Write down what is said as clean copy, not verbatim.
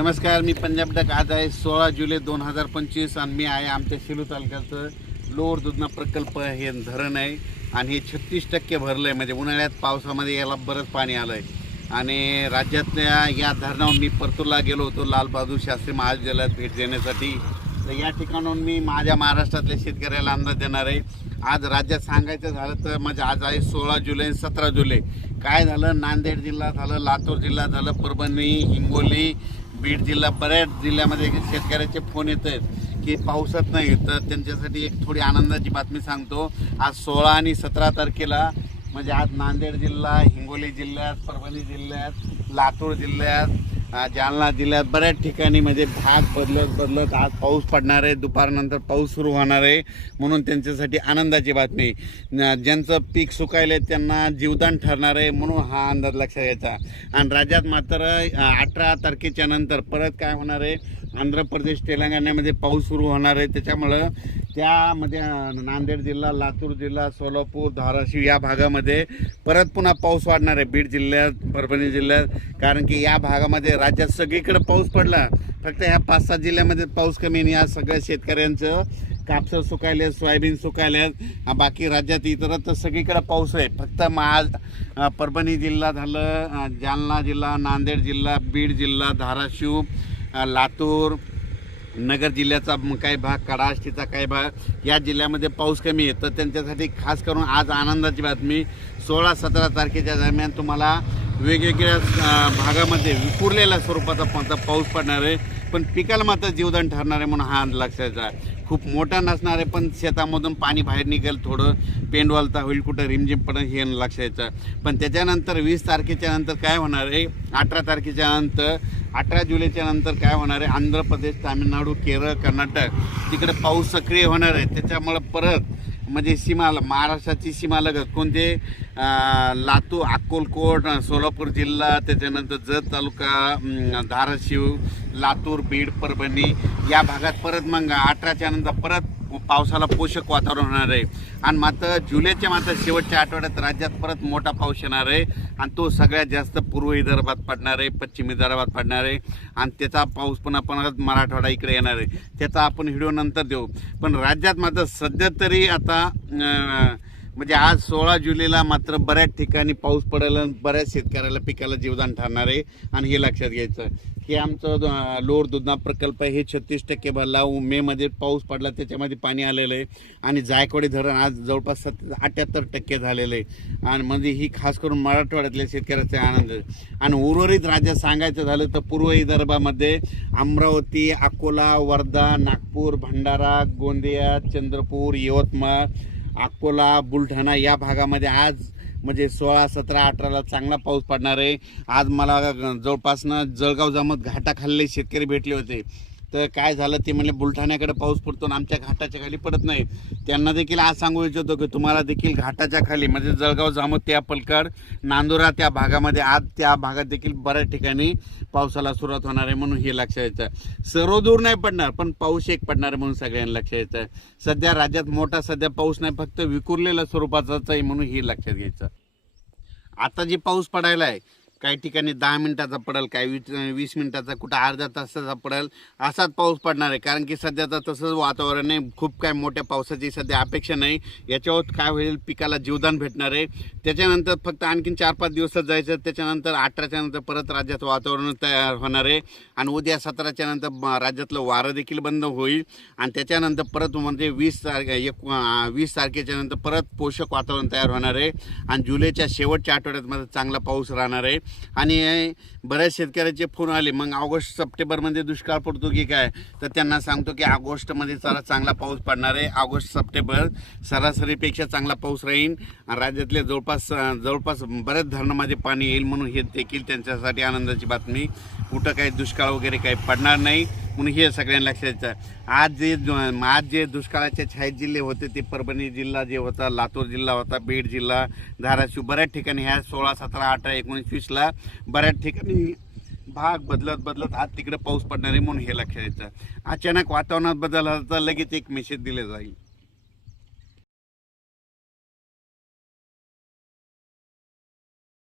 नमस्कार, मी पंजाब डक. आज आहे 16 जुलै 2025 आणि मी आहे आमच्या सेलू तालुक्याचं लोअर दुधना प्रकल्प हे धरण आहे आणि हे 36% भरलं आहे. म्हणजे उन्हाळ्यात पावसामध्ये याला बरंच पाणी आलं आहे. आणि राज्यातल्या या धरणावर मी परतूरला गेलो होतो लाल बहादूर शास्त्री महाविद्यालयात भेट देण्यासाठी. तर या ठिकाणाहून मी माझ्या महाराष्ट्रातल्या शेतकऱ्याला अंदाज देणार आहे. आज राज्यात सांगायचं झालं तर म्हणजे आज आहे 16 जुलै 17 जुलै. काय झालं, नांदेड जिल्हा झालं, लातूर जिल्हा झालं, परभणी, हिंगोली, बीड जिल्हा, बऱ्याच जिल्ह्यामध्ये शेतकऱ्याचे फोन येत आहेत की पाऊसच नाही. तर त्यांच्यासाठी एक थोडी आनंदाची बातमी सांगतो. आज 16 आणि 17 तारखेला म्हणजे आज नांदेड जिल्हा, हिंगोली जिल्ह्यात, परभणी जिल्ह्यात, लातूर जिल्ह्यात, जालना जिल्ह्यात बऱ्याच ठिकाणी म्हणजे भाग बदलत आज पाऊस पडणार आहे. दुपारनंतर पाऊस सुरू होणार आहे, म्हणून त्यांच्यासाठी आनंदाची बातमी. ज्यांचं पीक सुकायले त्यांना जीवदान ठरणार आहे, म्हणून हा अंदाज लक्षात घ्यायचा. आणि राज्यात मात्र 18 तारखेच्या नंतर परत काय होणार आहे, आंध्र प्रदेश, तेलंगणामध्ये पाऊस सुरू होणार आहे. त्याच्यामुळं त्यामध्ये नांदेड जिल्हा, लातूर जिल्हा, सोलापूर, धाराशिव या भागामध्ये परत पुन्हा पाऊस वाढणार आहे. बीड जिल्ह्यात, परभणी जिल्ह्यात, कारण की या भागामध्ये राज्यात सगळीकडे पाऊस पडला, फक्त ह्या 5-7 जिल्ह्यामध्ये पाऊस कमी. आणि या सगळ्या शेतकऱ्यांचं कापसं सुकायले, सोयाबीन सुकायले. बाकी राज्यात इतरत्र सगळीकडे पाऊस आहे. फक्त परभणी जिल्हा झालं, जालना जिल्हा, नांदेड जिल्हा, बीड जिल्हा, धाराशिव, लातूर, नगर जिल्ह्याचा काही भाग, कडाष्टीचा काही भाग या जिल्ह्यामध्ये पाऊस कमी आहे. तर त्यांच्यासाठी खास करून आज आनंदाची बातमी. 16-17 तारखेच्या दरम्यान तुम्हाला वेगवेगळ्या भागामध्ये विखुरलेल्या स्वरूपाचा पाऊस पडणार आहे, पण पिकाला मात्र जीवदान ठरणार आहे, म्हणून हा लक्षाचा आहे. खूप मोठा नसणार आहे, पण शेतामधून पाणी बाहेर निघेल, थोडं पेंडवालता होईल, कुठं रिमझिम पडेल, हे लक्षायचं. पण त्याच्यानंतर 20 तारखेच्या नंतर काय होणार आहे, 18 तारखेच्या नंतर, 18 जुलैच्या नंतर काय होणार आहे, आंध्र प्रदेश, तामिळनाडू, केरळ, कर्नाटक तिकडे पाऊस सक्रिय होणार आहे. त्याच्यामुळं परत म्हणजे सीमाला, महाराष्ट्राची सीमालगत कोणते लातूर, अक्कलकोट, सोलापूर जिल्हा, त्याच्यानंतर जत तालुका, धाराशिव, लातूर, बीड, परभणी या भागात परत मग 18च्या नंतर परत पावसाला पोषक वातावरण होणार आहे. आणि मात्र जुलैच्या मात्र शेवटच्या आठवड्यात राज्यात परत मोठा पाऊस येणार आहे, आणि तो सगळ्यात जास्त पूर्व विदर्भात पडणार आहे, पश्चिम विदर्भात पडणार आहे, आणि त्याचा पाऊस पुन्हा मराठवाडा इकडे येणार आहे. त्याचा आपण व्हिडिओ नंतर देऊ. पण राज्यात मात्र सध्या तरी आता म्हणजे आज 16 जुलैला मात्र बऱ्याच ठिकाणी पाऊस पडेल, बऱ्याच शेतकऱ्याला पिकाला जीवदान ठरणार आहे. आणि हे लक्षात घ्यायचं, हे आमचं लोअर दुधना प्रकल्प आहे. हे 36% भरला. मेमध्ये पाऊस पडला, त्याच्यामध्ये पाणी आलेलं आहे. आणि जायकवाडी धरण आज जवळपास 78% झालेलं आहे. आणि म्हणजे ही खास करून मराठवाड्यातल्या शेतकऱ्याचा आनंद आहे. आणि उर्वरित राज्यात सांगायचं झालं तर पूर्व विदर्भामध्ये अमरावती, अकोला, वर्धा, नागपूर, भंडारा, गोंदिया, चंद्रपूर, यवतमाळ, अकोला, बुलढाणा या भागामध्ये आज म्हणजे 16, 17, 18ला चांगला पाऊस पडणार आहे. आज मला जवळपासनं जळगाव जामोद घाटाखाली शेतकरी भेटले होते. तर काय झालं, ते म्हणले बुलढाण्याकडे पाऊस पडतो आणि आमच्या घाटाच्या खाली पडत नाही. त्यांना देखील आज सांगू इच्छितो की तुम्हाला देखील घाटाच्या खाली म्हणजे जळगाव जामोद, त्या पलकड, नांदुरा त्या भागामध्ये आज त्या भागात देखील बऱ्याच ठिकाणी पावसाला सुरुवात होणार आहे, म्हणून हे लक्षात यायचं. सर्वदूर नाही पडणार, पण पाऊस एक पडणार आहे, म्हणून सगळ्यांना लक्षात यायचं. सध्या राज्यात मोठा सध्या पाऊस नाही, फक्त विखुरलेल्या स्वरूपाचाच आहे, म्हणून हे लक्षात घ्यायचं. आता जे पाऊस पडायला आहे, काही ठिकाणी 10 मिनिटाचा पडेल, काही 20 मिनिटाचा, कुठं अर्धा तासाचा पडेल, असाच पाऊस पडणार आहे. कारण की सध्याचं तसंच वातावरण आहे. खूप काय मोठ्या पावसाची सध्या अपेक्षा नाही. याच्यावर काय होईल, पिकाला जीवदान भेटणार आहे. त्याच्यानंतर फक्त आणखीन 4-5 दिवसच जायचं. त्याच्यानंतर 18च्या नंतर परत राज्यात वातावरण तयार होणार आहे. आणि उद्या 17च्या नंतर राज्यातलं वारं देखील बंद होईल. आणि त्याच्यानंतर परत म्हणजे 20 तारखेच्या नंतर परत पोषक वातावरण तयार होणार आहे. आणि जुलैच्या शेवटच्या आठवड्यात मध्ये चांगला पाऊस राहणार आहे. आणि बऱ्याच शेतकऱ्याचे फोन आले, मग ऑगस्ट सप्टेंबरमध्ये दुष्काळ पडतो की काय, तर त्यांना सांगतो की ऑगस्टमध्ये चांगला पाऊस पडणार आहे. ऑगस्ट सप्टेंबर सरासरीपेक्षा चांगला पाऊस राहील. राज्यातले जवळपास बऱ्याच धरणामध्ये पाणी येईल, म्हणून हे देखील त्यांच्यासाठी आनंदाची बातमी. कुठं काही दुष्काळ वगैरे काही पडणार नाही, म्हणून हे सगळ्यांना लक्षात द्यायचं. आज जे दुष्काळाचे छायेत जिल्हे होते ते परभणी जिल्हा जे होता, लातूर जिल्हा होता, बीड जिल्हा, धाराशिव, बऱ्याच ठिकाणी ह्या 16, 17, 18, 19, 20ला बऱ्याच ठिकाणी भाग बदलत आज तिकडे पाऊस पडणार आहे, म्हणून हे लक्षात द्यायचं. अचानक वातावरणात बदल झाला तर लगेच एक मेसेज दिले जाईल.